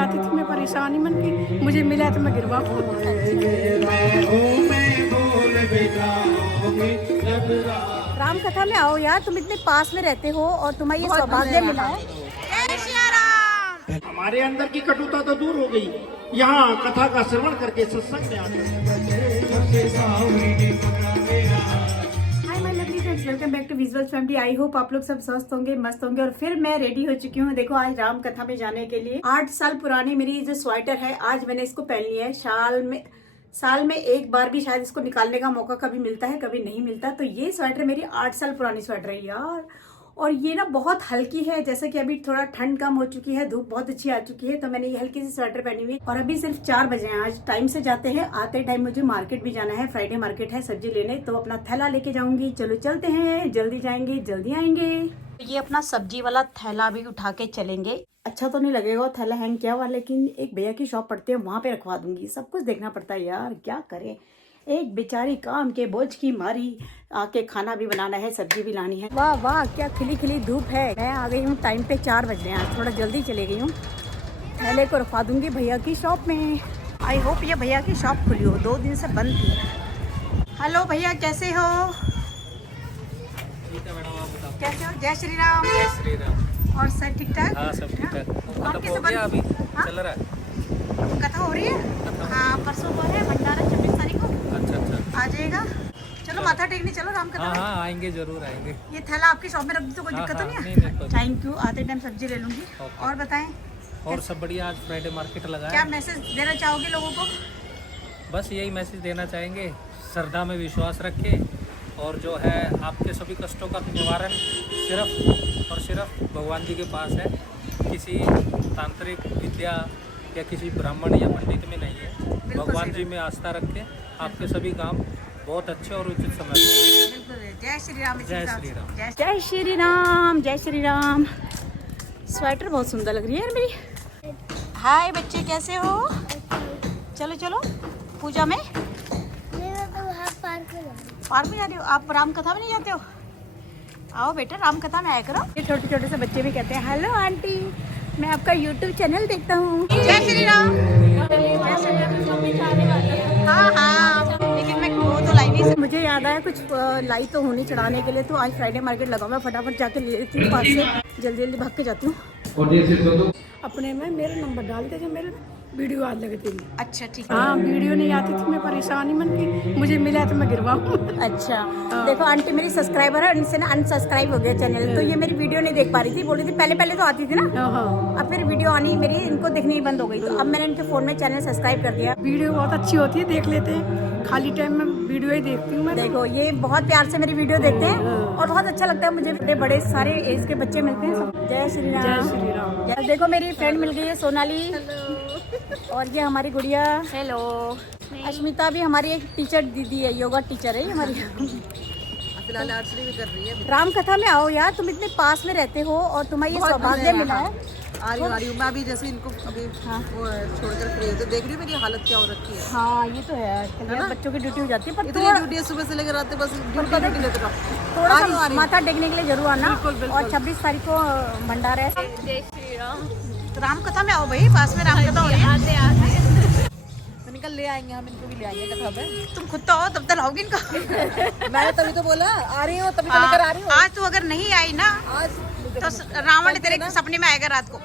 आती थी मैं परेशानी मन की, मुझे मिला तो मैं गिरवा। राम कथा में आओ यार, तुम इतने पास में रहते हो और तुम्हें ये सौभाग्य मिला है। हमारे अंदर की कटुता तो दूर हो गई, यहाँ कथा का श्रवण करके सत्संग में आकर। Hi my lovely friends, welcome back to visual family. I hope आप लोग सब स्वस्थ होंगे, मस्त होंगे। और फिर मैं रेडी हो चुकी हूँ। देखो आज राम कथा में जाने के लिए 8 साल पुरानी मेरी जो स्वेटर है, आज मैंने इसको पहन लिया है। साल में एक बार भी शायद इसको निकालने का मौका कभी मिलता है, कभी नहीं मिलता। तो ये स्वेटर मेरी 8 साल पुरानी स्वेटर है यार। और ये ना बहुत हल्की है, जैसे कि अभी थोड़ा ठंड कम हो चुकी है, धूप बहुत अच्छी आ चुकी है, तो मैंने ये हल्की सी स्वेटर पहनी हुई है। और अभी सिर्फ 4 बजे हैं, आज टाइम से जाते हैं। आते टाइम मुझे मार्केट भी जाना है, फ्राइडे मार्केट है सब्जी लेने, तो अपना थैला लेके जाऊंगी। चलो चलते हैं, जल्दी जाएंगे जल्दी आएंगे। ये अपना सब्जी वाला थैला भी उठा के चलेंगे। अच्छा तो नहीं लगेगा थैला हैंग किया हुआ, लेकिन एक भैया की शॉप पड़ती है, वहां पे रखवा दूंगी। सब कुछ देखना पड़ता है यार, क्या करें। एक बेचारी काम के बोझ की मारी आके खाना भी बनाना है, सब्जी भी लानी है। वाह वाह, क्या खिली खिली धूप है। मैं आ गई हूँ टाइम पे, 4 बज रहे हैं, थोड़ा जल्दी चले गई हूँ। थैले को रखवा दूंगी भैया की शॉप में। आई होप ये भैया की शॉप खुली हो, 2 दिन से बंद थी। हेलो भैया, कैसे हो? कैसे हो? जय श्री राम। जय श्री राम। और सब ठीक ठाक? हाँ सब ठीक ठाक। कौन हो गया अभी चल रहा है, कथा हो रही है। हाँ परसों को है भंडारा, 26 तारीख को। अच्छा आ जाएगा। चलो माथा टेकने चलो राम कथा। हाँ आएंगे, जरूर आएंगे। ये थैला आपकी शॉप में रख दी तो कोई दिक्कत तो नहीं है? नहीं, थैंक यू। आते टाइम सब्जी ले लूंगी। और बताएं, और सब बढ़िया। आज फ्राइडे मार्केट लगा क्या है। मैसेज देना चाहोगे लोगों को? बस यही मैसेज देना चाहेंगे, श्रद्धा में विश्वास रखें, और जो है आपके सभी कष्टों का निवारण सिर्फ और सिर्फ भगवान जी के पास है। किसी तांत्रिक विद्या या किसी ब्राह्मण या पंडित में नहीं है। भगवान जी में आस्था रखें, आपके सभी काम बहुत अच्छे और उचित समय में। जय श्री राम। जय श्री राम। जय श्री राम। जय श्री राम। स्वेटर बहुत सुंदर लग रही है यार मेरी। हाय बच्चे, कैसे हो? चलो चलो पूजा में। पार्क में जा रहे हो आप? राम कथा में नहीं जाते हो? आओ बेटा, राम कथा में आया करो। ये छोटे छोटे से बच्चे भी कहते हैं हेलो आंटी, मैं आपका YouTube चैनल देखता हूँ। जय श्री राम। हाँ हाँ, लेकिन मैं वो तो लाई नहीं। मुझे याद आया कुछ लाई तो होनी चढ़ाने के लिए, तो आज फ्राइडे मार्केट लगा, मैं फटाफट जाके ले लेती हूँ पास से। जल्दी जल्दी भाग के जाती हूँ। अपने में मेरा नंबर डाल दे, मेरे वीडियो आज लगती थी। अच्छा ठीक है। हाँ वीडियो नहीं आती थी, मैं परेशानी मन की, मुझे मिला तो मैं गिरवाऊँ। अच्छा देखो आंटी मेरी सब्सक्राइबर है, उनसे ना अनसब्सक्राइब हो गया चैनल, तो ये मेरी वीडियो नहीं देख पा रही थी। बोल रही थी पहले तो आती थी ना, अब फिर वीडियो आनी मेरी इनको दिखनी ही बंद हो गई, तो अब मैंने इनके फोन में चैनल सब्सक्राइब कर दिया। वीडियो बहुत अच्छी होती है, देख लेते हैं, खाली टाइम में वीडियो ही देखती हूँ मैं। देखो ये बहुत प्यार से मेरी वीडियो देखते हैं और बहुत अच्छा लगता है मुझे। बड़े बड़े सारे एज के बच्चे मिलते हैं। जय श्री राम। जय श्री राम। देखो मेरी फ्रेंड मिल गई है सोनाली, और ये हमारी गुड़िया। हेलो। अश्मिता भी हमारी एक टीचर दीदी है, योगा टीचर है हमारी। फिलहाल आर्चरी भी कर रही है। राम कथा में आओ यार, तुम इतने पास में रहते हो और तुम्हें ये सौभाग्य मिला है। आ रही हूँ मैं अभी, जैसे इनको अभी वो छोड़कर फ्री होते देख रही हूँ, मेरी हालत क्या हो रखी है। हाँ ये तो है, आजकल बच्चों की ड्यूटी हो जाती है, पर इतनी ड्यूटी है सुबह से लेकर आते, बस ड्यूटी लेते रहो। थोड़ा सा माथा टेकने के लिए जरूर आना। और 26 तारीख को भंडारा है। जय श्री राम। राम कथा में आओ भाई, पास में राम कथा हो रही है। निकल ले आएंगे हम, इनको भी ले आएंगे कथा में। तुम खुद तो आओ, तब तक लाओगी इनको। मैंने तभी तो बोला आ रही हूँ, तभी तो लेकर आ रही हूँ। आज तू अगर नहीं आई ना, आज तो रावण तेरे सपने में आएगा रात को।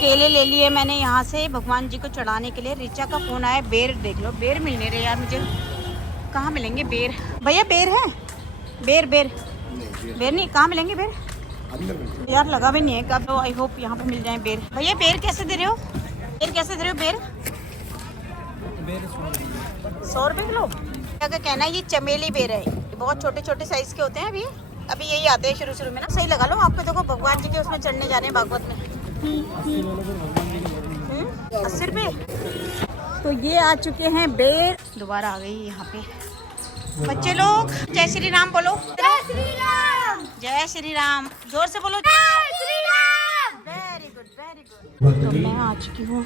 केले ले लिए मैंने यहाँ से भगवान जी को चढ़ाने के लिए। रिचा का फोन आया, बेर देख लो, बेर मिलने रहे यार मुझे। कहाँ मिलेंगे बेर भैया? बेर है? बेर नहीं, कहाँ मिलेंगे बेर यार? लगा भी नहीं है कब। आई होप यहाँ पे मिल जाए बेर। भैया बेर कैसे दे रहे हो? बेर कैसे दे रहे हो? बेर 100 रुपये किलो। क्या कहना है, ये चमेली बेर है, ये बहुत छोटे छोटे साइज के होते हैं। अभी यही आते हैं शुरू में ना। सही लगा लो आपको। देखो भगवान जी के उसमें चढ़ने जा रहे हैं भागवत में। 80 रुपये। तो ये आ चुके हैं बेर। दोबारा आ गई यहाँ पे। बच्चे लोग जय श्री राम बोलो। जय श्री राम। जय श्री राम, जोर से बोलो। जय Shri Ram. Very good very good. तो मैं आ चुकी हूँ।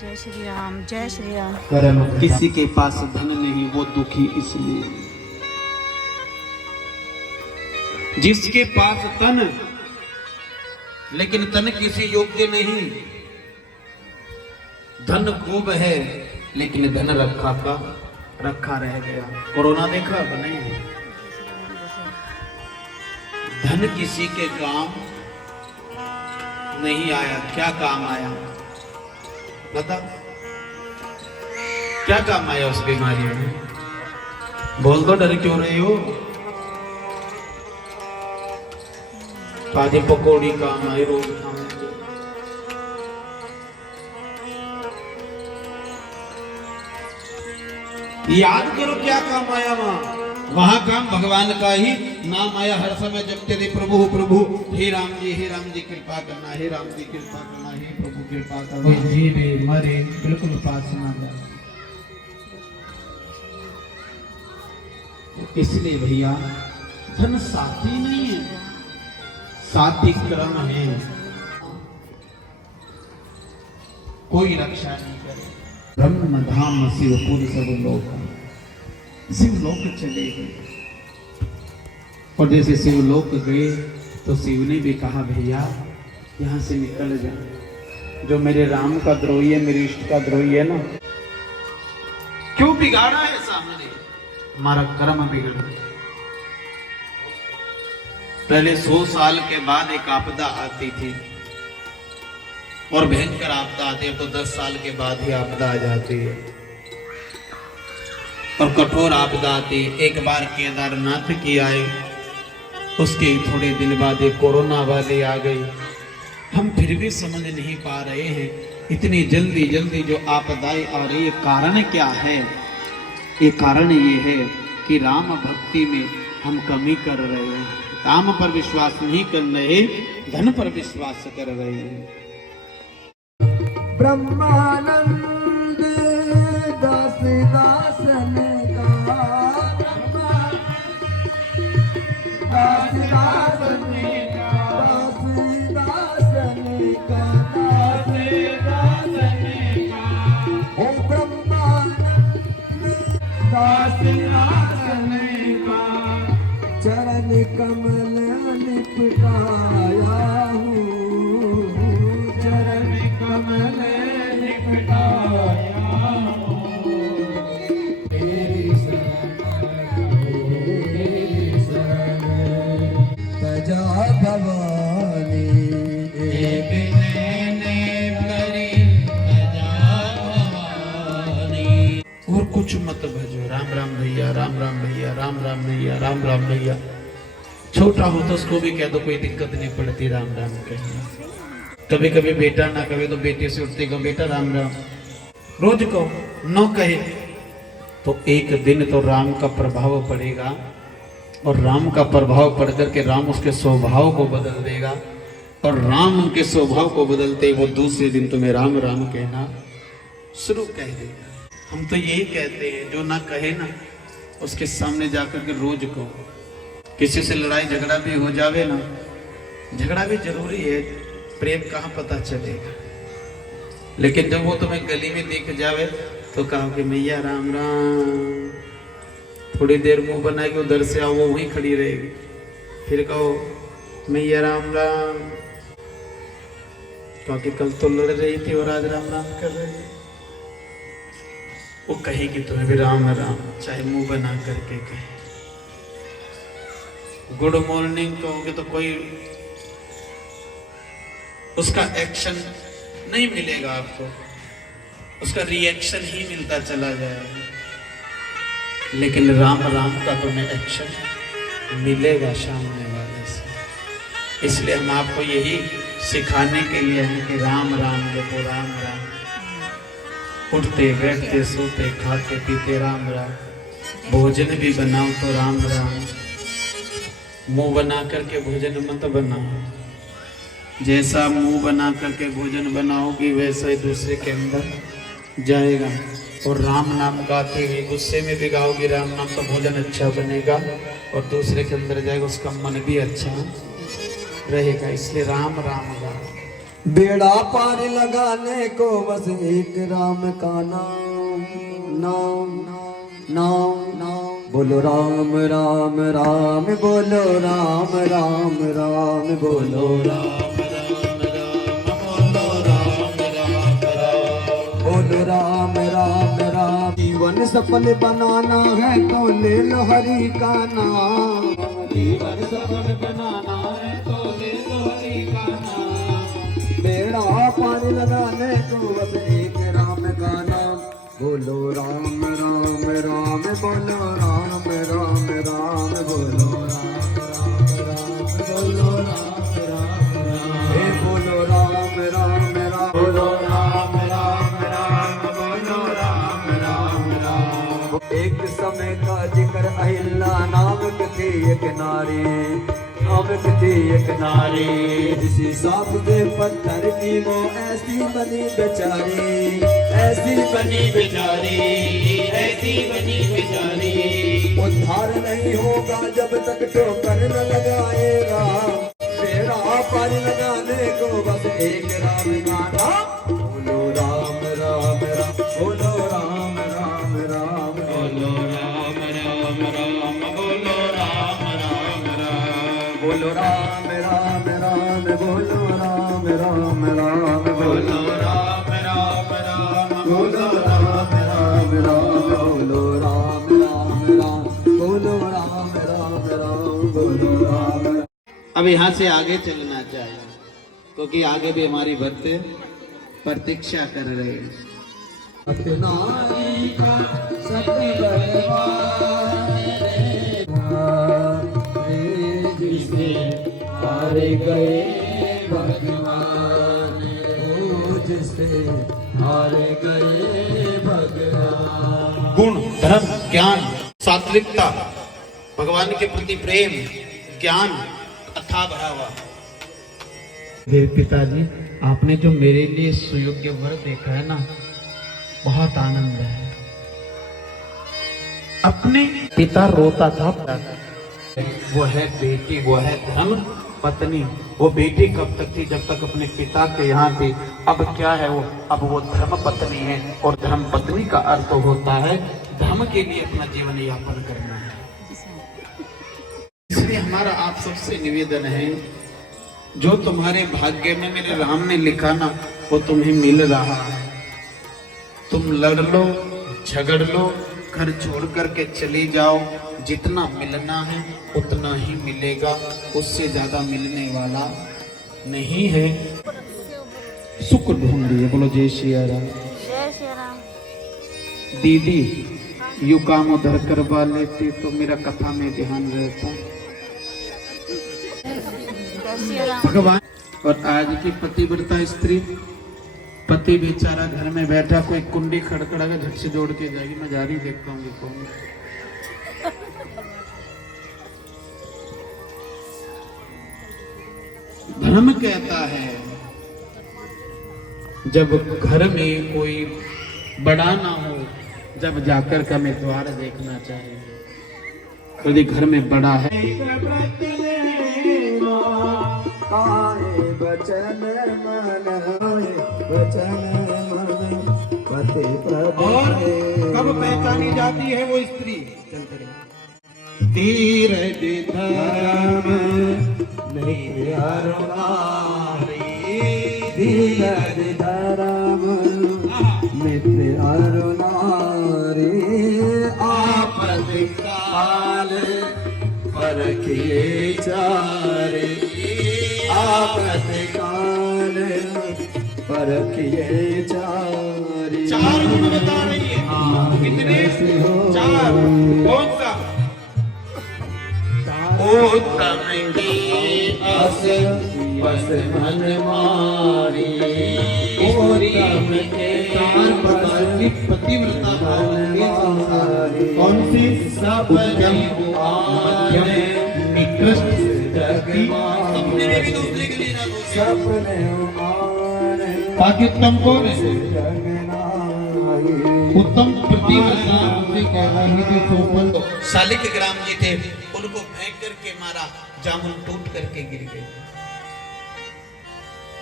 जय श्री राम। जय श्री राम। किसी के पास धन नहीं वो दुखी इसलिए, जिसके पास तन लेकिन तन किसी योग्य नहीं। धन खूब है लेकिन धन रखा का रखा रह गया। कोरोना देखा अब नहीं। धन किसी के काम नहीं आया। क्या काम आया बता, क्या काम आया उस बीमारी में? बोल दो, डर क्यों रहे हो? ताजी पकौड़ी काम आई रोज खाने। याद करो क्या काम आया वहां काम भगवान का ही नाम आया। हर समय जपते थे प्रभु प्रभु, हे राम जी कृपा करना, हे राम जी कृपा करना, हे प्रभु कृपा करना। जीवे मरे बिल्कुल पास ना जाए। इसलिए भैया धन साथी नहीं है, साथी क्रम है। कोई रक्षा नहीं करे। ब्रह्म धाम शिवपुर सब लोग शिवलोक चले गए। और जैसे शिवलोक गए तो शिव ने भी कहा भैया यहां से निकल जा। जो मेरे राम का द्रोही है, मेरे इष्ट का द्रोही है ना, क्यों बिगाड़ा है सामने? हमारा कर्म बिगड़ गया। पहले 100 साल के बाद एक आपदा आती थी और भयंकर आपदा आती है, तो 10 साल के बाद ही आपदा आ जाती है और कठोर आपदा आती। एक बार केदारनाथ की आई, उसके थोड़े दिन बाद एक कोरोना वाली आ गई। हम फिर भी समझ नहीं पा रहे हैं इतनी जल्दी जल्दी जो आपदाएं आ रही है, कारण क्या है? ये कारण ये है कि राम भक्ति में हम कमी कर रहे हैं। राम पर विश्वास नहीं कर रहे, धन पर विश्वास कर रहे हैं। ब्रह्मानंद दास दासन का, दास दासन का, दास दासन का, दास दासन का। ओ ब्रह्मानंद दास दासन का, चरण कमल लिपटाया हूँ, चरण कमल लिपटाया हूँ। तेरी शरण, तेरी शरण तजा भवानी, एक नैने भरी तजा भवानी। और कुछ मत भजो, राम राम भैया, राम राम भैया, राम राम भैया, राम राम भैया। छोटा हो तो उसको भी कह दो, कोई दिक्कत नहीं पड़ती, राम राम कहना। कभी कभी बेटा ना कहे तो बेटे से उठते कहो बेटा राम राम, रोज कहो। न कहे तो एक दिन तो राम का प्रभाव पड़ेगा, और राम का प्रभाव पड़ करके राम उसके स्वभाव को बदल देगा, और राम उनके स्वभाव को बदलते वो दूसरे दिन तुम्हें राम राम कहना शुरू कह देगा। हम तो यही कहते हैं, जो ना कहे ना उसके सामने जाकर के रोज कहो। किसी से लड़ाई झगड़ा भी हो जावे ना, झगड़ा भी जरूरी है, प्रेम कहाँ पता चलेगा। लेकिन जब वो तुम्हें गली में दिख जावे तो कहो कि मैया राम राम। थोड़ी देर मुंह बना के उधर से आओ, वो वहीं खड़ी रहेगी। फिर कहो मैया राम राम, क्योंकि कल तो लड़ रही थी और आज राम राम कर रही है। वो कहेगी तुम्हें भी राम राम, चाहे मुंह बना करके कहे। गुड मॉर्निंग कहोगे तो कोई उसका एक्शन नहीं मिलेगा आपको, उसका रिएक्शन ही मिलता चला जाएगा। लेकिन राम राम का तुम्हें एक्शन मिलेगा सामने वाले से। इसलिए हम आपको यही सिखाने के लिए हैं कि राम राम जपो, राम राम। उठते बैठते सोते खाते पीते राम राम, भोजन भी बनाओ तो राम राम। मुंह बना करके भोजन मत बनाओ, जैसा मुंह बना करके भोजन बनाओगी वैसा ही दूसरे के अंदर जाएगा। और राम नाम गाते हुए गुस्से में भी गाओगी राम नाम, तो भोजन अच्छा बनेगा और दूसरे के अंदर जाएगा, उसका मन भी अच्छा रहेगा। इसलिए राम राम गाओ। बेड़ा पार लगाने को बस एक राम का नाम, नाम नाम नाम। बोलो राम राम राम, बोलो राम राम राम, बोलो राम राम। जीवन सफल बनाना है तो ले लो हरि का नाम। जीवन सफल बनाना है तो ले लो हरि का नाम। बेड़ा पानी लगाने को बस एक राम का नाम। बोलो राम राम राम, बोलो राम राम राम, बोलो राम राम राम, बोलो राम राम राम, हे बोलो राम राम राम, बोलो राम राम राम, बोलो राम राम राम। एक समय का जिक्र अहिल्या नामक थी एक नारी, नामक थी एक नारी। इसी सांप के पत्थर की वो ऐसी बनी बेचारी, ऐसी बनी बेचारी, ऐसी बनी बेचारी। उद्धार नहीं होगा जब तक ठोकर न लगाएगा। बेड़ा पानी लगाने को बस एक राम का नाम। बोलो राम राम राम, बोलो राम राम राम, बोलो राम राम राम, बोलो राम राम राम, बोलो राम राम राम, बोलो राम राम राम, बोलो राम राम राम, बोलो राम राम राम, बोलो राम राम राम, बोलो राम राम राम, बोलो राम। अब यहाँ से आगे चलना चाहिए क्योंकि आगे भी हमारी भक्त प्रतीक्षा कर रहे हैं। नारी का सत्य बलवान रे, जिसे हारे गए भगवान, ओ जिसे हारे गए भगवान। गुण, धर्म, ज्ञान, सात्विकता, भगवान के प्रति प्रेम, ज्ञान अथाह भरा हुआ। देव पिताजी, आपने जो मेरे लिए सुयोग्य वर देखा है ना, बहुत आनंद है। अपने पिता रोता था, वो है बेटी, वो है धर्म पत्नी। वो बेटी कब तक थी? जब तक अपने पिता के यहाँ थी। अब क्या है वो? अब वो धर्म पत्नी है। और धर्म पत्नी का अर्थ होता है धर्म के लिए अपना जीवन यापन करना है। इसलिए हमारा आप सबसे निवेदन है, जो तुम्हारे भाग्य में मेरे राम ने लिखा ना, वो तुम्हें मिल रहा है। तुम लड़ लो, झगड़ लो, घर छोड़ करके चले जाओ, जितना मिलना है उतना ही मिलेगा, उससे ज्यादा मिलने वाला नहीं है। सुख ढूंढिए, बोलो जय श्री राम। जय श्री राम। दीदी यू काम उधर करवा लेती तो मेरा कथा में ध्यान रहता। जय श्री राम। भगवान और आज की पतिव्रता स्त्री, पति बेचारा घर में बैठा, कोई कुंडी खड़खड़ा के झट से जोड़ के जाएगी। मैं जारी देखता हूँ कौन। धर्म कहता है जब घर में कोई बड़ा ना हो, जब जाकर का मैं द्वार देखना चाहिए। यदि घर में बड़ा है, आए बचन मन, आए बचन मन, पति प्रभु। और कब पहचानी जाती है वो स्त्री? चलते रहे। धीरज धर्म नहीं अरुणारी, धीरज धर्म मित्र अरुणारी। आपद काल परखिए चारे, आपद काल परखिए चारे। चार गुण बता रही है। कितने? चार। कौन सा? उत्तम की अस बस मन मारी, उत्तम के चार प्रकार की पतिव्रता कौन सी? सब मध्यम, निकृष्ट, अपने में भी दूसरे के लिए ना बोले। सपने बाकी उत्तम कौन है? उत्तम प्रतिव्रता उसे कहना ही थी। सोपन शालिक ग्राम जी थे, उनको फेंक करके मारा, जामुन टूट करके गिर गए।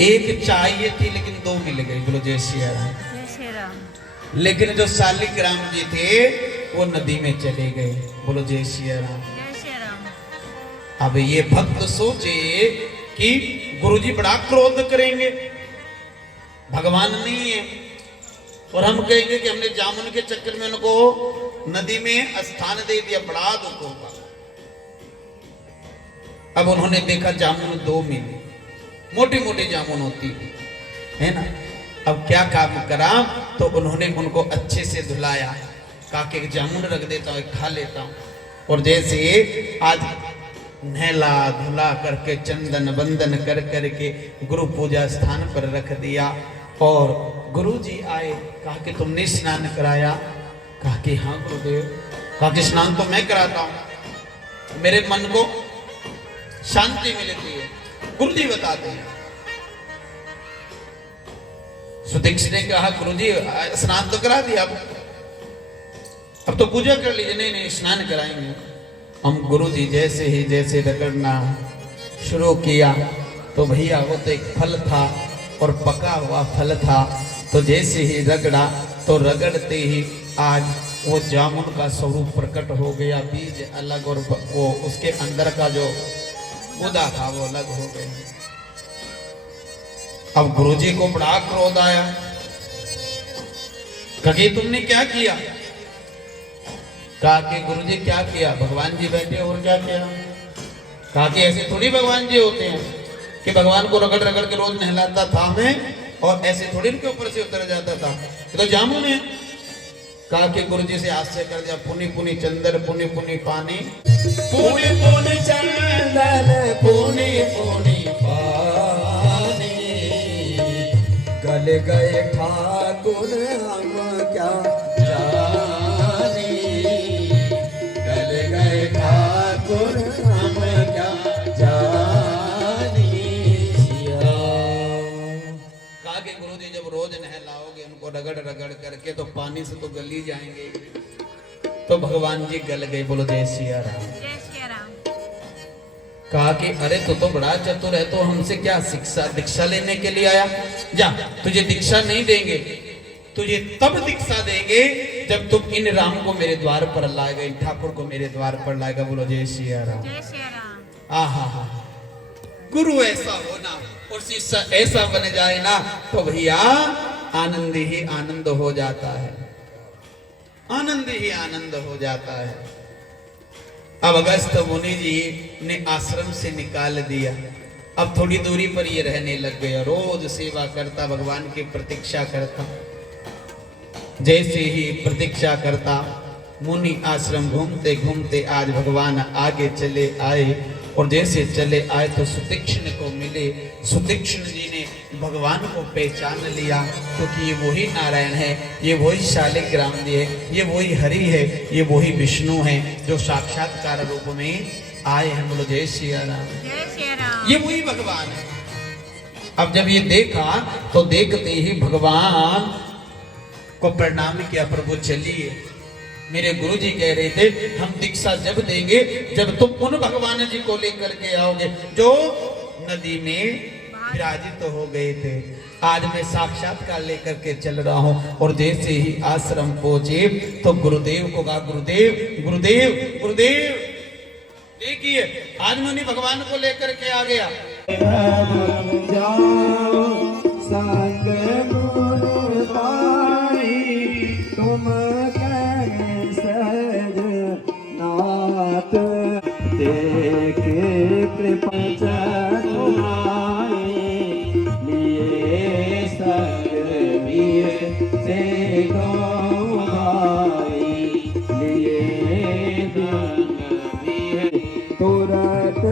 एक चाहिए थी लेकिन दो मिल गए। बोलो जय श्री राम। जय श्री राम। लेकिन जो शालिक राम जी थे वो नदी में चले गए। बोलो जय श्री राम। जय श्री राम। अब ये भक्त सोचे कि गुरुजी बड़ा क्रोध करेंगे, भगवान नहीं है, और हम कहेंगे कि हमने जामुन के चक्कर में उनको नदी में स्थान दे दिया, बड़ा दुख होगा। अब उन्होंने देखा जामुन 2 मिली, मोटी मोटी जामुन होती है ना। अब क्या काम करा, तो उन्होंने उनको अच्छे से धुलाया, कहा कि जामुन रख देता हूँ, खा लेता हूँ। और जैसे आज नहला धुला करके चंदन बंदन कर करके गुरु पूजा स्थान पर रख दिया, और गुरु जी आए, कहा कि तुमने स्नान कराया? कहा कि हाँ गुरुदेव। कहा कि स्नान तो मैं कराता हूँ, मेरे मन को शांति मिलती है, गुरु जी बताते हैं। सुदीक्षित ने कहा गुरु जी स्नान तो करा दिया, अब तो पूजा कर लीजिए। नहीं नहीं, स्नान कराएंगे हम। गुरु जी जैसे रगड़ना शुरू किया, तो भैया वो तो एक फल था और पका हुआ फल था, तो जैसे ही रगड़ा तो रगड़ते ही आज वो जामुन का स्वरूप प्रकट हो गया, बीज अलग और वो उसके अंदर का जो गुदा था वो अलग हो गया। अब गुरुजी को बड़ा क्रोध आया, कही तुमने क्या किया? कहा कि गुरुजी क्या किया, भगवान जी बैठे और क्या किया? कहा कि ऐसे थोड़ी भगवान जी होते हैं कि भगवान को रगड़ रगड़ के रोज नहलाता था मैं, और ऐसे थोड़ी उनके ऊपर से उतर जाता था, तो जामुन है। कहा कि गुरुजी से आश्चर्य कर दिया, पुनी पुनी चंदन पुनी पुनी पानी, पुनी पुनी चंदन पुनी पुनी पानी, गल गए ठाकुर हम क्या जानी, गल गए ठाकुर हम क्या जानी। कहा कि गुरुजी जब रोज नहलाओगे उनको रगड़ रगड़ करके, तो पानी से तो गल ही जाएंगे। तो भगवान जी गल गए। बोलो जय सिया राम। जय श्री राम। कहा कि अरे तो बड़ा चतुर है, तो हमसे क्या दीक्षा लेने के लिए आया? जा, तुझे दीक्षा नहीं देंगे, तुझे तब दीक्षा देंगे जब तुम इन राम को मेरे द्वार पर लाएगा, इन ठाकुर को मेरे द्वार पर लाएगा। बोलो जय सिया राम। जय श्री राम। आहा, गुरु ऐसा होना और शिष्य ऐसा बन जाए ना, तो भैया आनंद ही आनंद हो जाता है, आनंद ही आनंद हो जाता है। अब अगस्त मुनि जी ने आश्रम से निकाल दिया, अब थोड़ी दूरी पर ये रहने लग गया, रोज सेवा करता, भगवान की प्रतीक्षा करता। जैसे ही प्रतीक्षा करता, मुनि आश्रम घूमते घूमते आज भगवान आगे चले आए, और जैसे चले आए तो सुतीक्ष्ण को मिले। सुतीक्ष्ण जी ने भगवान को पहचान लिया, क्योंकि ये वही नारायण है, ये वही शालिग्राम जी है, ये वही हरि है, ये वही विष्णु है जो साक्षात्कार रूप में आए हैं। बोलो जय श्री राम। जय श्री राम। ये वही भगवान है। अब जब ये देखा तो देखते ही भगवान को प्रणाम किया, प्रभु चलिए, मेरे गुरुजी कह रहे थे हम दीक्षा जब देंगे जब तुम उन भगवान जी को लेकर के आओगे जो नदी में विराजित हो गए थे। आज मैं साक्षात्कार लेकर के चल रहा हूँ। और जैसे ही आश्रम पहुंचे तो गुरुदेव को कहा, गुरुदेव गुरुदेव गुरुदेव, देखिए आज मैं उन्हीं भगवान को लेकर के आ गया। संग गुरु पाई तुम नाथ देखे कृपा चतुराई लिए सर्वीर से दो भाई लिए तुरत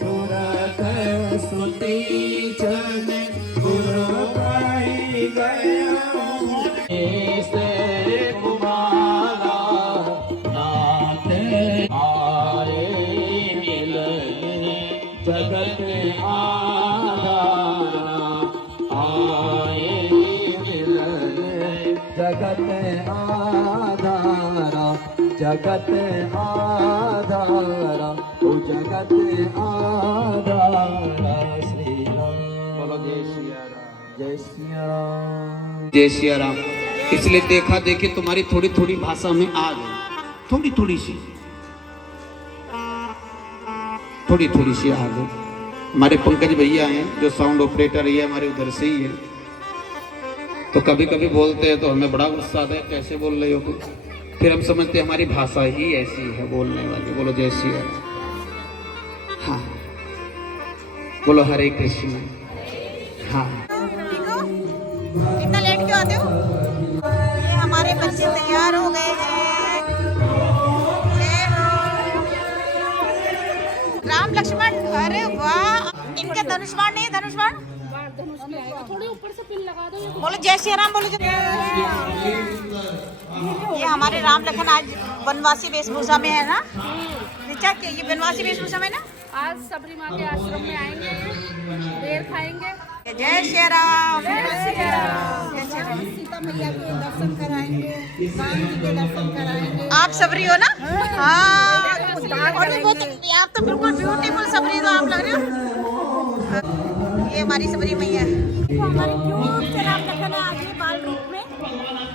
तुरत स्तुति चन गुरु पाई गया जगत आधारा आए मिलन, जगत आधारा जगत आधारा ओ जगत आधारा श्री राम। बोलो जय सिया राम। जय सिया राम। जय सिया राम। इसलिए देखा देखी तुम्हारी थोड़ी थोड़ी भाषा में आ गई, थोड़ी थोड़ी सी आ गई। हमारे पंकज भैया हैं जो साउंड ऑपरेटर है, हमारे उधर से ही है, तो कभी कभी बोलते हैं तो हमें बड़ा गुस्सा आता है, कैसे बोल रहे हो तुम। फिर हम समझते हैं हमारी भाषा ही ऐसी है बोलने वाली। बोलो जय श्री राम। हाँ बोलो हरे कृष्ण। हाँ इतना लेट क्यों आते हो? ये हमारे बच्चे तैयार हो गए हैं। राम लक्ष्मण, अरे वाह, इनका धनुष्बाण नहीं है, धनुष्बाण थोड़ी ऊपर से पिन लगा दो। बोलो जय श्री राम, बोलो जय। ये हमारे राम लखन आज वनवासी वेशभूषा में है ना ऋचा, के ये वनवासी वेशभूषा में ना। आज सबरी माँ के आश्रम में आएंगे, देर खाएंगे। जय श्री राम, जय श्री राम। सीता मैया के दर्शन कराएंगे, राम जी के दर्शन कराएंगे। आप सबरी हो ना? हाँ। और ये आप तो बिल्कुल ब्यूटीफुल सबरी तो आप लग रहे हो। ये हमारी सबरी मैया है। हमारे क्यूट से राम लखन है आज ये बाल रूप में।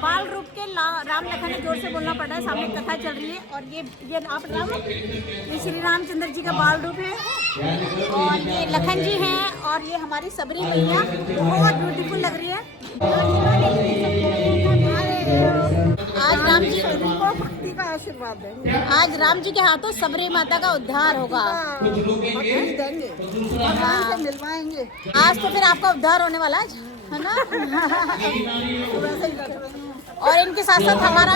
बाल रूप के राम लखन है, जोर से बोलना पड़ रहा है, सामने कथा चल रही है। और ये आप राम, ये श्री रामचंद्र जी का बाल रूप है और ये लखन जी हैं और ये हमारी सबरी मैया बहुत ब्यूटीफुल लग रही है। आज राम जी को भक्ति का आशीर्वाद देंगे। आज राम जी के हाथों सबरी माता का उद्धार होगा, देंगे, भगवान से मिलवाएंगे। आज तो फिर आपका उद्धार होने वाला है ना। और इनके साथ साथ हमारा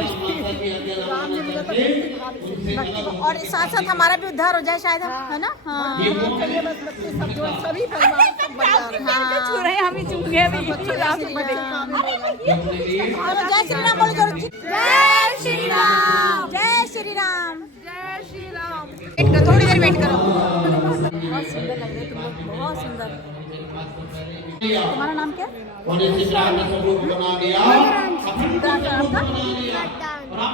और साथ साथ हमारा भी उद्धार हो जाए शायद, है ना। हाँ सभी परिवार सब बढ़िया रहे। हम ही चूक गए। जय श्री राम बोलो जरूर। जय श्री राम, जय श्री राम, जय श्री राम। थोड़ी देर वेट करो। बहुत सुंदर लग रहे हैं तुम लोग, बहुत सुंदर। तुम्हारा नाम क्या?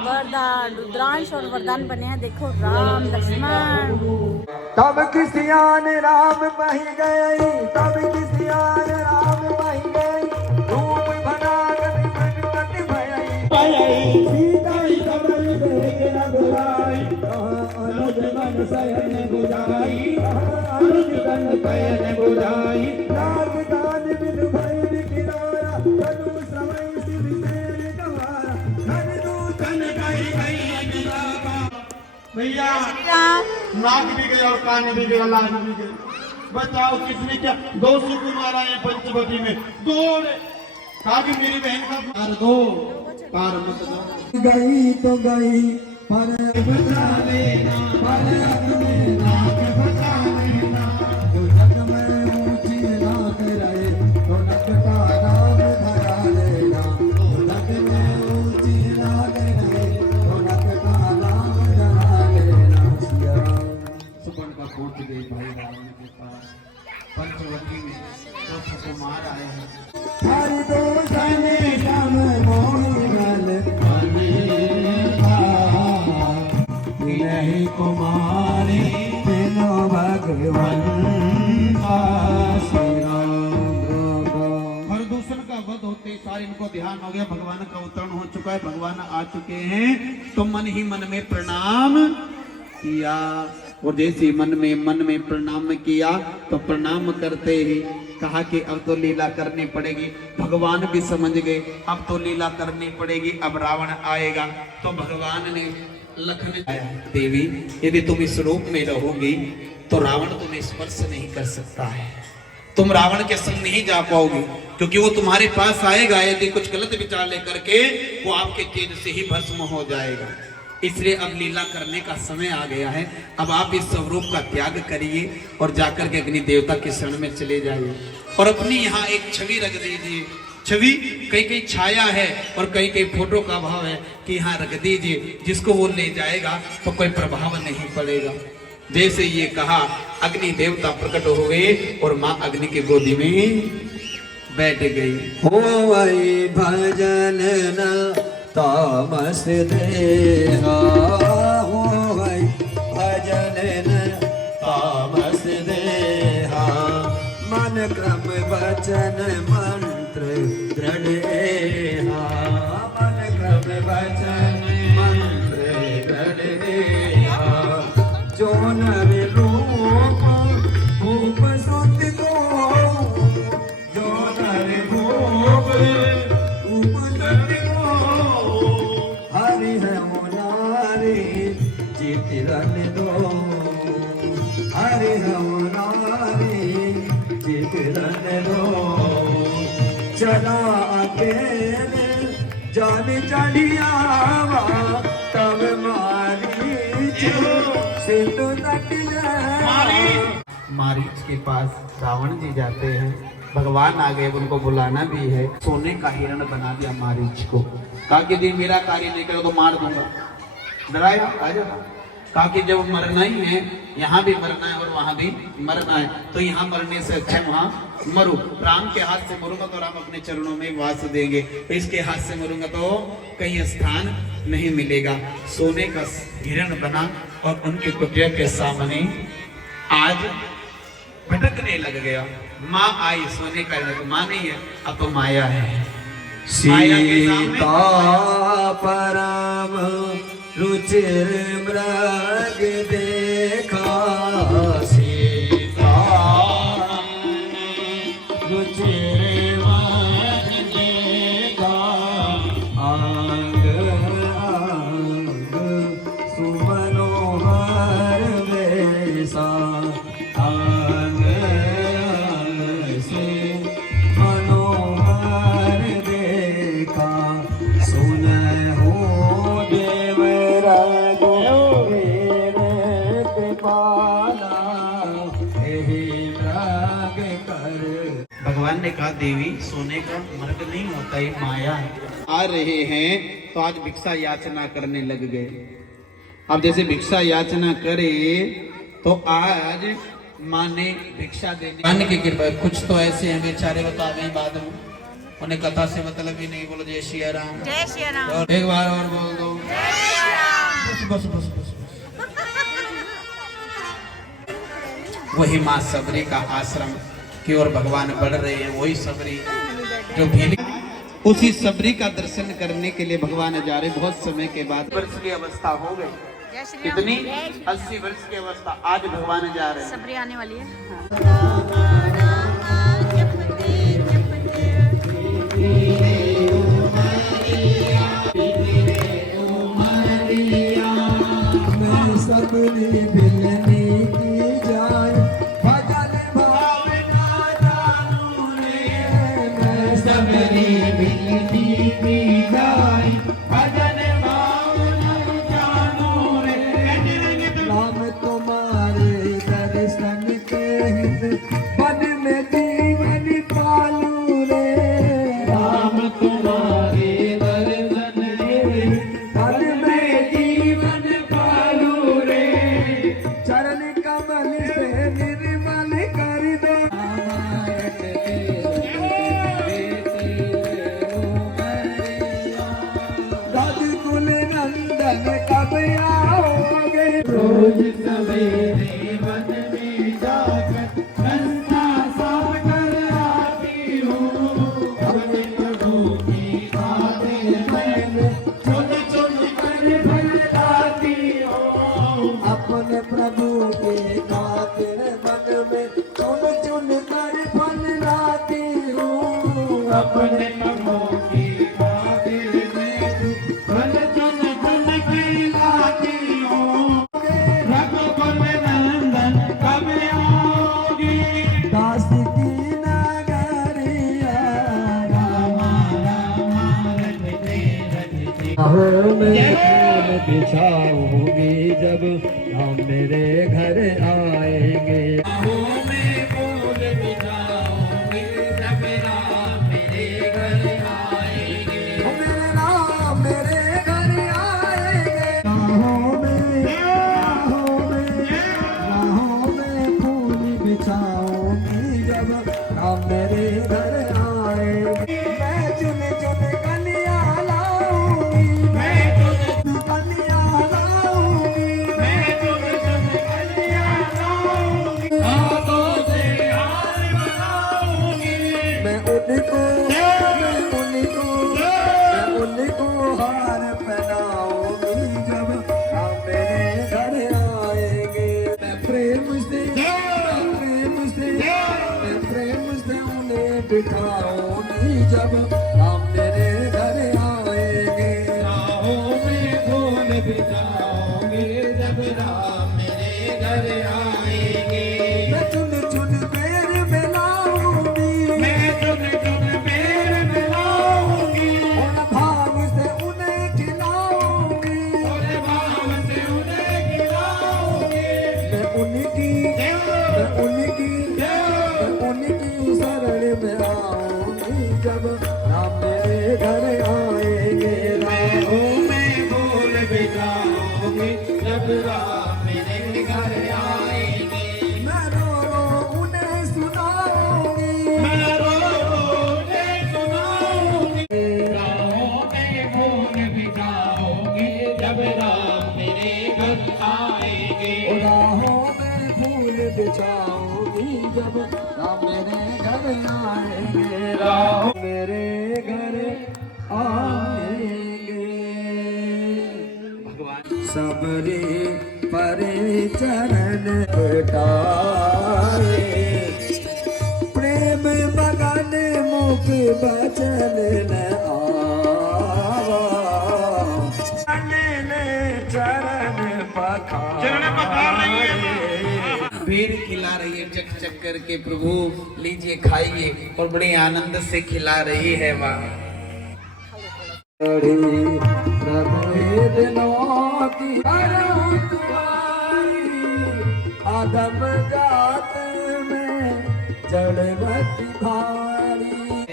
वरदान, रुद्रांश और वरदान बने हैं। देखो राम लक्ष्मण। तब किसियान राम बहि गई, तब किसियान राम बहि गई, रूप बनागत प्रगट भयई, सीता सबल देख रघुराई, अनुज मन शयन बुझाई, अनुज तन शयन बुझाई, नाग गान बिनु भय किनारा, तनु समय सिर सेन गवारा, धन दूतन गई गई अजरावा। भैया नाक भी गया और कान भी गया, लाज भी गई। बताओ किसने क्या 2 सुकुमार आए पंचवटी में, दौड़े कहा कि मेरी बहन का पार दो, पार मत दो। गई तो गई पर बचा लेना, पर अपने नाक बचा लेना, जो नक में ऊंची नाक रहे तो नक का नाम धरा लेना, जो नक में ऊंची नाक रहे तो नक का नाम धरा लेना। सुपन का कोट गई भाई रावण के पास, पंचवटी में 2 सुकुमार आए हैं। हरि दो सने श्याम मोहि गल नहीं कुमारी बिनो भगवान। और दूसरे का वध होते सारे इनको ध्यान हो गया, भगवान का अवतरण हो चुका है, भगवान आ चुके हैं। तो मन ही मन में प्रणाम किया, और जैसे मन में प्रणाम किया तो प्रणाम करते ही कहा कि अब तो लीला करनी पड़ेगी। भगवान भी समझ गए अब तो लीला करनी पड़ेगी, अब रावण आएगा। तो भगवान ने लखन आया, देवी यदि तुम इस रूप में रहोगी तो रावण तुम्हें स्पर्श नहीं कर सकता है, तुम रावण के संग नहीं जा पाओगी, क्योंकि वो तुम्हारे पास आएगा यदि कुछ गलत विचार लेकर के, वो आपके तेज से ही भस्म हो जाएगा। इसलिए अब लीला करने का समय आ गया है। अब आप इस स्वरूप का त्याग करिए और जाकर के अग्नि देवता के शरण में चले जाइए और अपनी यहाँ एक छवि रख दीजिए। छवि कई छाया है और कई फोटो का भाव है कि यहाँ रख दीजिए, जिसको वो ले जाएगा तो कोई प्रभाव नहीं पड़ेगा। जैसे ये कहा अग्नि देवता प्रकट हुए और माँ अग्नि की गोदी में बैठ गई। हो वही भजन न तामस देहा, हो वही भजन न तामस देहा, मन क्रम वचन मंत्र दृढ़ एहा, मन क्रम वचन मंत्र दृढ़ एहा, जो नर रूप भूप सुत को, जो नर भूप चितरन दो हरे हमारी चितरन दो चला अकेले जान चढ़ियावा तब मारी सिंधु तट मारीच के पास रावण जी जाते हैं, भगवान आ गए, उनको बुलाना भी है। सोने का हिरण बना दिया मारीच को, कहा कि यदि मेरा कार्य नहीं करो तो मार दूंगा। डराया आ जा, कहा कि जब मरना ही है, यहाँ भी मरना है और वहां भी मरना है, तो यहाँ मरने से अच्छा वहां मरूं। राम के हाथ से मरूंगा तो राम अपने चरणों में वास देंगे, इसके हाथ से मरूंगा तो कहीं स्थान नहीं मिलेगा। सोने का हिरण बना और उनके कुटिया के सामने आज भटकने लग गया। माँ आई, सोने का हिरण, माँ नहीं है अब तो माया है। सीता परम रुचिर मृग देखा, सीता रुचिर मृग देखा, अंग अंग सुमनोहर वैसा, अंग अंग से मनोहर देखा, सुन हो देव रघुवीर कृपाला, एहि मृग कर। भगवान ने कहा देवी सोने का मर्ग नहीं होता, ये माया है। आ रहे हैं तो आज भिक्षा याचना करने लग गए। अब जैसे भिक्षा याचना करे तो आज माँ ने भिक्षा देने, माँ की कृपा। कुछ तो ऐसे हैं बेचारे, बतावे बाद में, उन्हें कथा से मतलब ही नहीं। बोलो जय श्री राम, जय श्री राम, और एक बार और बोल दो जय श्री राम। बस बस बस बस। वही माँ सबरी का आश्रम की ओर भगवान बढ़ रहे हैं। वही सबरी जो भील, उसी सबरी का दर्शन करने के लिए भगवान जा रहे। बहुत समय के बाद वर्ष की अवस्था हो गई, जय श्री राम। कितनी 80 वर्ष की अवस्था, आज भगवान जा रहे हैं। सबरी आने वाली है। मैं सबरी बिलनी की जाए, भजन भावना जानू रे। मैं सबरी बिलनी की जाए, भजन भावना जानू रे। राम तुम्हारे दर्शन के हित वन में जीवन पालू रे। राम तुम्हारे दर्शन के हित वन में जीवन पालू रे। चरण कमल से निर्मल कर दो। रघुकुल नंदन कब आओगे, रोज सवेरे वन में जाकर रास्ता साफ कर आती हूँ। अपने प्रभु की खातिर मैंने चुन चुन कर फल लाती हूँ। अपने प्रभु की खातिर मन में चुन चुन कर फल लाती हूँ। अपने प्रभु की खातिर मैं फल चुन चुन कर लाती हूँ। रघुकुल नंदन कब आओगे, दास की नगरिया। रामा रामा रटते रटते बाहों में फूल बिछाऊंगी, जब राम मेरे घर आएंगे। बाहों में फूल बिछाऊंगी, जब राम मेरे घर आएंगे। मेरे राम मेरे घर आएंगे। बाहों में फूल बिछाऊंगी, जब राम मेरे घर आएंगे। मैं चुन चुन कन्या लाऊंगी, मैं चुन कन्या लाऊंगी, मैं चुन चुन कन्या लाऊंगी। हाथों से हार बनाऊंगी, मैं उनको हार पहनाऊंगी, जब राम मेरे घर आएंगे। मैं प्रेम से उन्हें बिठाऊंगी, जब राम मेरे घर आएंगे। राहों में फूल बिछाऊंगी, जब जाओगे जब राम मेरे घर आएंगे। मैं रो उन्हें सुनाऊंगी, मैं रो उन्हें सुनाऊंगी, राहों में फूल बिछाओगे जब राम मेरे घर आएंगे। राहों में फूल बिछाओगी जब राम मेरे घर आएंगे, राम मेरे घर आएंगे। भगवान सबरे परे चरण पटाए, प्रेम मगन मुख बचन न आवा, चरण पखारे। भीड़ खिला रही है चक चक करके, प्रभु लीजिए खाइए, और बड़े आनंद से खिला रही है वहाँ। प्रभु हे दिनों की आदम जात में जड़वती भारी।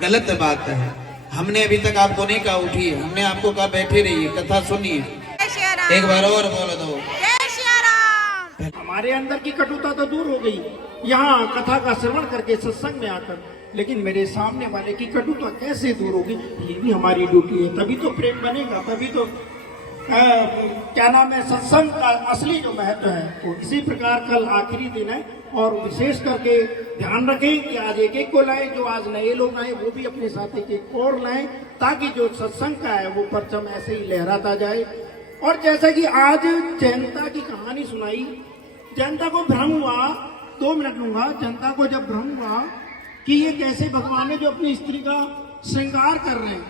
गलत बात है, हमने अभी तक आपको नहीं कहा उठिए, हमने आपको कहा बैठे रहिए, कथा सुनिए। जय श्री राम। एक बार और बोल दो, जय श्री राम। हमारे अंदर की कटुता तो दूर हो गई यहाँ कथा का श्रवण करके, सत्संग में आकर, लेकिन मेरे सामने वाले की कटुता कैसे दूर होगी? ये भी हमारी ड्यूटी है, तभी तो प्रेम बनेगा, तभी तो क्या नाम है, सत्संग का असली जो महत्व है। तो इसी प्रकार कल आखिरी दिन है, और विशेष करके ध्यान रखें कि आज एक एक को लाएं, जो आज नए लोग आए वो भी अपने साथ एक एक और लाएं, ताकि जो सत्संग का है वो परचम ऐसे ही लहराता जाए। और जैसा कि आज जयंता की कहानी सुनाई, जनता को भ्रम हुआ, 2 मिनट लूंगा, जनता को जब भ्रम हुआ कि ये कैसे भगवान है जो अपनी स्त्री का श्रृंगार कर रहे हैं,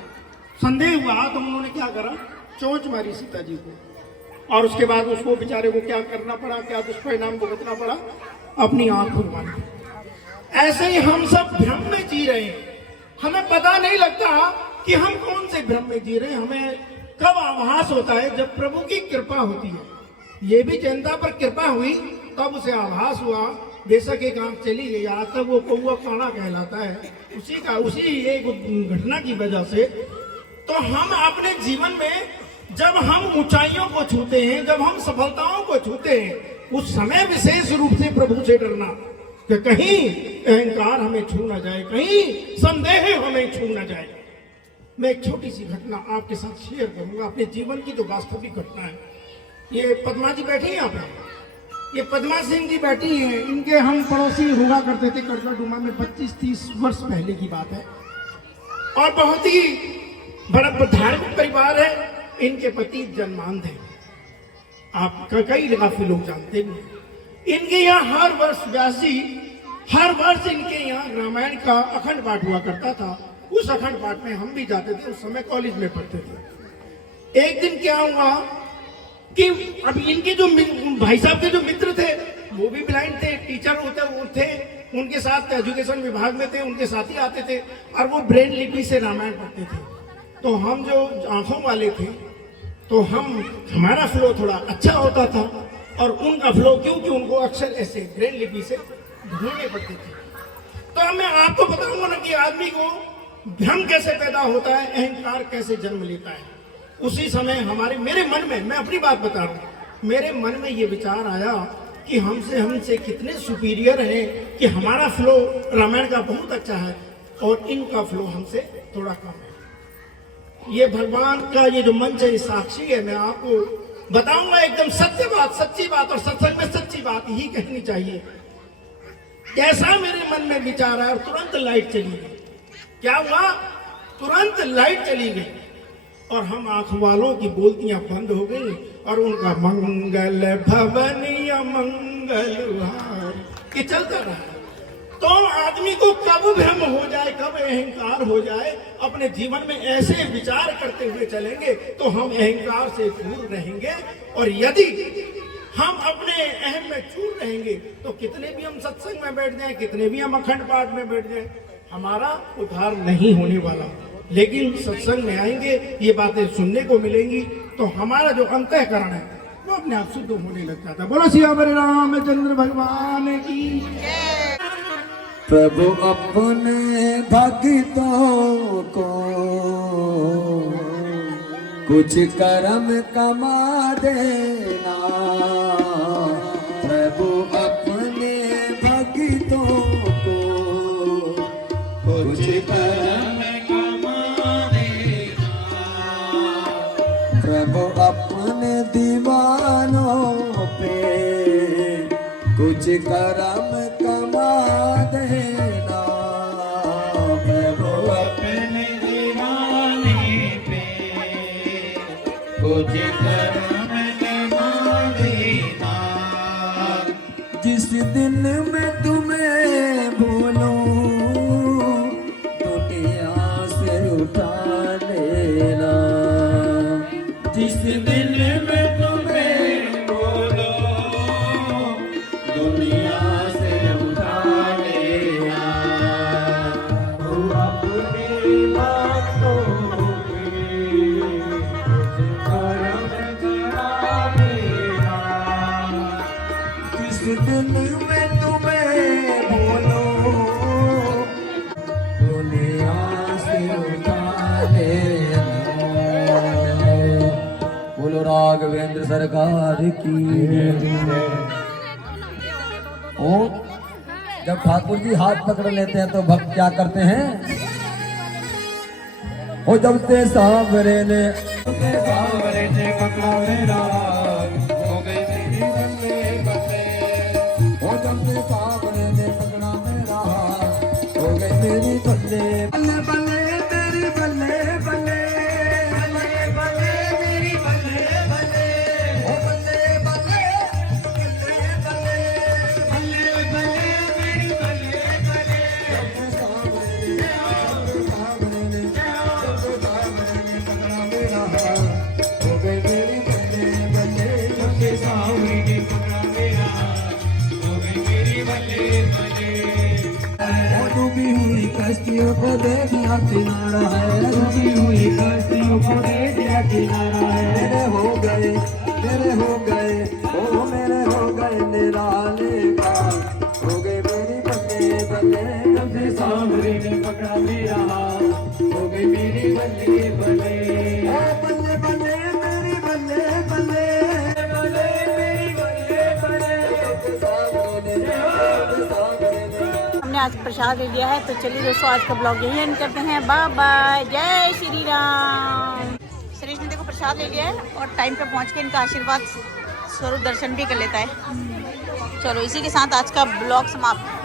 संदेह हुआ, तो उन्होंने क्या करा, चोंच मारी सीता जी को, और उसके बाद उसको बेचारे को क्या करना पड़ा, क्या दुष्परिणाम भुगतना पड़ा, अपनी आंख खुलवानी। ऐसे ही हम सब भ्रम में जी रहे हैं, हमें पता नहीं लगता कि हम कौन से भ्रम में जी रहे हैं। हमें कब आभास होता है, जब प्रभु की कृपा होती है। ये भी जनता पर कृपा हुई तब उसे आभास हुआ, बेशक एक आंख चली गई, आज तक वो कौआ काना कहलाता है, उसी एक घटना की वजह से। तो हम अपने जीवन में जब हम ऊंचाइयों को छूते हैं, जब हम सफलताओं को छूते हैं, उस समय विशेष रूप से प्रभु से डरना कि कहीं अहंकार हमें छू ना जाए, कहीं संदेह हमें छू ना जाए। मैं एक छोटी सी घटना आपके साथ शेयर करूंगा, अपने जीवन की जो वास्तविक घटना है। ये पद्मा जी बैठी है यहाँ पे, ये पद्मा सिंह जी बैठी हैं, इनके हम पड़ोसी हुआ करते थे कड़का डूमा में, 25-30 वर्ष पहले की बात है, और बहुत ही बड़ा धार्मिक परिवार है। इनके पति जन्मांध है, आप कई काफी लोग जानते हैं। इनके यहाँ हर वर्ष व्यास जी, हर वर्ष इनके यहाँ रामायण का अखंड पाठ हुआ करता था। उस अखंड पाठ में हम भी जाते थे, उस समय कॉलेज में पढ़ते थे। एक दिन क्या हुआ कि अब इनके जो भाई साहब के जो मित्र थे वो भी ब्लाइंड थे, टीचर होते वो थे, उनके साथ एजुकेशन विभाग में थे, उनके साथ ही आते थे, और वो ब्रेन लिपि से रामायण पढ़ते थे। तो हम जो आंखों वाले थे, तो हमारा फ्लो थोड़ा अच्छा होता था, और उनका फ्लो क्योंकि उनको अक्षर ऐसे ब्रेन लिपि से ढूंढने पड़ते थे। तो मैं आपको बताऊंगा ना कि आदमी को भ्रम कैसे पैदा होता है, अहंकार कैसे जन्म लेता है। उसी समय मेरे मन में, मैं अपनी बात बता रहा हूँ, मेरे मन में ये विचार आया कि हमसे कितने सुपीरियर हैं, कि हमारा फ्लो रामायण का बहुत अच्छा है और इनका फ्लो हमसे थोड़ा कम है। ये भगवान का ये जो मंच है, साक्षी है। मैं आपको बताऊंगा एकदम सत्य बात, सच्ची बात, और सत्संग में सच्ची बात ही कहनी चाहिए। कैसा मेरे मन में विचार आया और तुरंत लाइट चली गई। क्या हुआ? तुरंत लाइट चली गई और हम आंख वालों की बोलतियां बंद हो गई, और उनका मंगल भवनीय मंगलहार ये चलता रहा। तो आदमी को कब भ्रम हो जाए, कब अहंकार हो जाए, अपने जीवन में ऐसे विचार करते हुए चलेंगे तो हम अहंकार से दूर रहेंगे। और यदि हम अपने अहम में चूर रहेंगे तो कितने भी हम सत्संग में बैठ जाएं, कितने भी हम अखंड पाठ में बैठ जाएं, हमारा उद्धार नहीं होने वाला। लेकिन सत्संग में आएंगे, ये बातें सुनने को मिलेंगी, तो हमारा जो अंतःकरण है वो अपने आप शुद्ध होने लग जाता है। बोलो सियावर रामचंद्र भगवान की। प्रभु अपने भक्तों को कुछ कर्म कमा देना प्रभु अपने भक्तों को, कुछ कर्म कमा देना प्रभु अपने दीवानों पे, कुछ कर्म कमा देना प्रभु अपने दीवाने पे, कुछ कर्म कमा देना। जिस दिन मैं तुम्हें भूलूं दुनिया से उठा लेना, जिस दिन मैं तुम्हें भूलूं दुनिया से उठा लेना। तू अपनी बातों की कर्म करा देना, जिस दिन मैं तुम्हें भूलूं दुनिया से उठा लेना। बोलो राघवेंद्र सरकार की। ओ जब ठाकुर जी हाथ पकड़ लेते हैं तो भक्त क्या करते हैं? ओ जब से सांवरे ने पकड़ा रे राग हो गई मेरी बल्ले बल्ले, ओ जब से सांवरे ने पकड़ा मेरा हाथ हो गई मेरी बल्ले बल्ले बल्ले तेरी बल्ले बल्ले बल्ले बल्ले मेरी बल्ले बल्ले, ओ बल्ले बल्ले बल्ले बल्ले बल्ले बल्ले मेरी बल्ले बल्ले। जब से सांवरे ने पकड़ा मेरा हाथ हो गई मेरी बल्ले बल्ले, जब से सांवरे ने पकड़ा मेरा हाथ हो गई मेरी बल्ले बल्ले। डूबी हुई कश्तियों को दे दिया किनारा है, डूबी हुई कश्तियों को दे दिया किनारा है। मेरे हो गए ओ मेरे हो गए निराले का, हो गए मेरी बल्ले बल्ले, जब से सांवरे ने पकड़ा मेरा हाथ हो गई मेरी बल्ले बल्ले। ओ बल्ले बल्ले मेरी बल्ले बल्ले बल्ले मेरी बल्ले बल्ले, जब से सांवरे ने हमने आज प्रसाद ले लिया है। तो चलिए दोस्तों आज का ब्लॉग यही एंड करते हैं। बाय बाय, जय श्री राम। सुरेश ने देखो प्रसाद ले लिया है और टाइम पे पहुंच के इनका आशीर्वाद स्वरूप दर्शन भी कर लेता है। चलो इसी के साथ आज का ब्लॉग समाप्त।